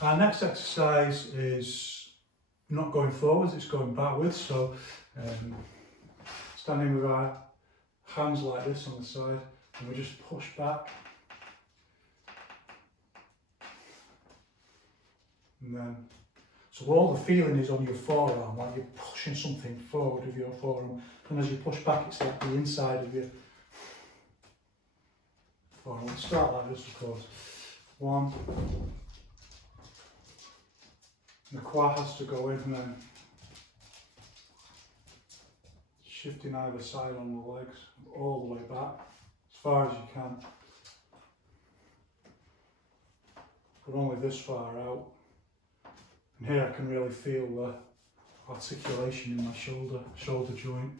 Our next exercise is not going forwards, it's going backwards. So standing with our hands like this on the side, and we just push back. And then, so all the feeling is on your forearm, like you're pushing something forward with your forearm. And as you push back, it's like the inside of your forearm. We'll start like this, of course. 1. The quad has to go in, and then shifting either side on the legs, all the way back, as far as you can. But only this far out. And here I can really feel the articulation in my shoulder joint.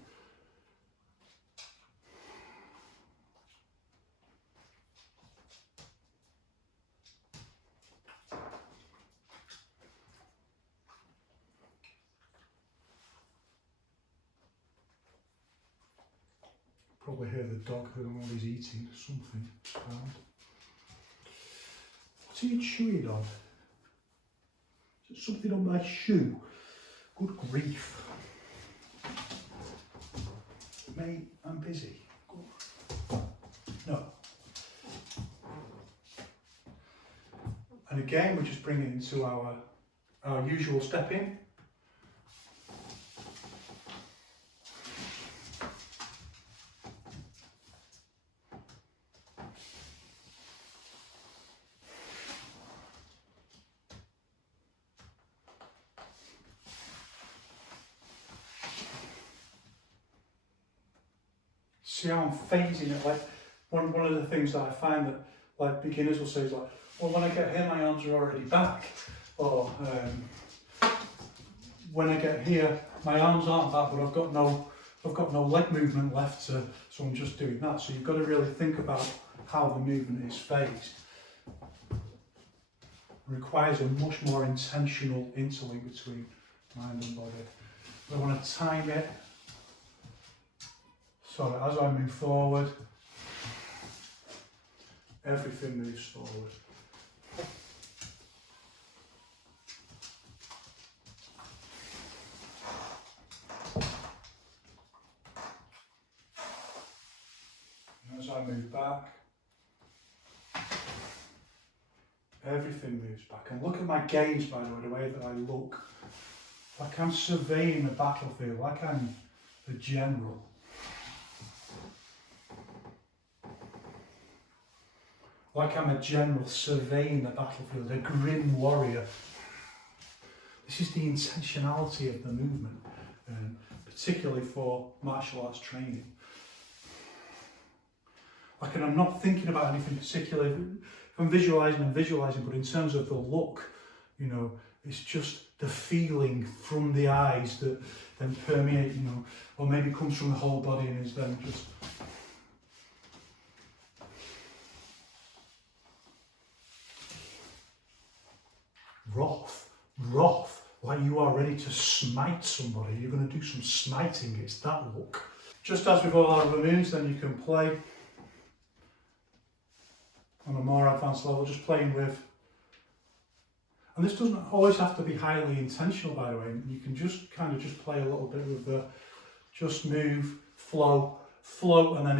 Probably hear the dog, I don't know what he's eating, something. What are you chewing on? Is it something on my shoe? Good grief. Mate, I'm busy. No. And again, we just bring it into our usual step in. See how I'm phasing it, like one of the things that I find that like beginners will say is like, well, when I get here my arms are already back, or when I get here my arms aren't back but I've got no leg movement left, so I'm just doing that. So you've got to really think about how the movement is phased. It requires a much more intentional interlink between mind and body. I want to time it. So as I move forward, everything moves forward. And as I move back, everything moves back. And look at my gaze, by the way that I look. Like I'm surveying the battlefield, like I'm the general. Like I'm a general surveying the battlefield, a grim warrior. This is the intentionality of the movement, particularly for martial arts training. Like, and I'm not thinking about anything particular. If I'm visualizing, but in terms of the look, you know, it's just the feeling from the eyes that then permeate, you know, or maybe comes from the whole body and is then just. Wrath, like you are ready to smite somebody, you're going to do some smiting, it's that look. Just as with all our other moves, then you can play on a more advanced level, just playing with, and this doesn't always have to be highly intentional, by the way, you can just kind of just play a little bit with the, just move, flow, float, and then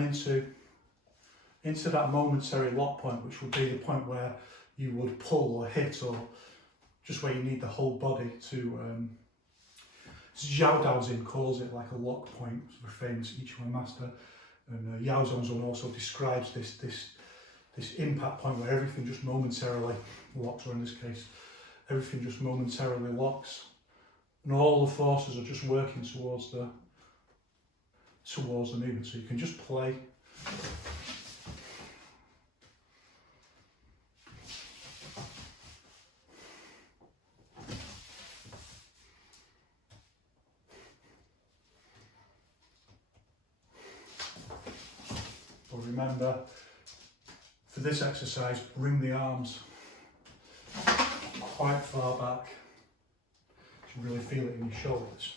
into that momentary lock point, which would be the point where you would pull or hit, or just where you need the whole body to, Zhao Daozin calls it like a lock point, the famous Yiquan master, and Yao Zhongzong also describes this impact point where everything just momentarily locks, or in this case, everything just momentarily locks, and all the forces are just working towards the movement. So you can just play. But remember, for this exercise, bring the arms quite far back to really feel it in your shoulders.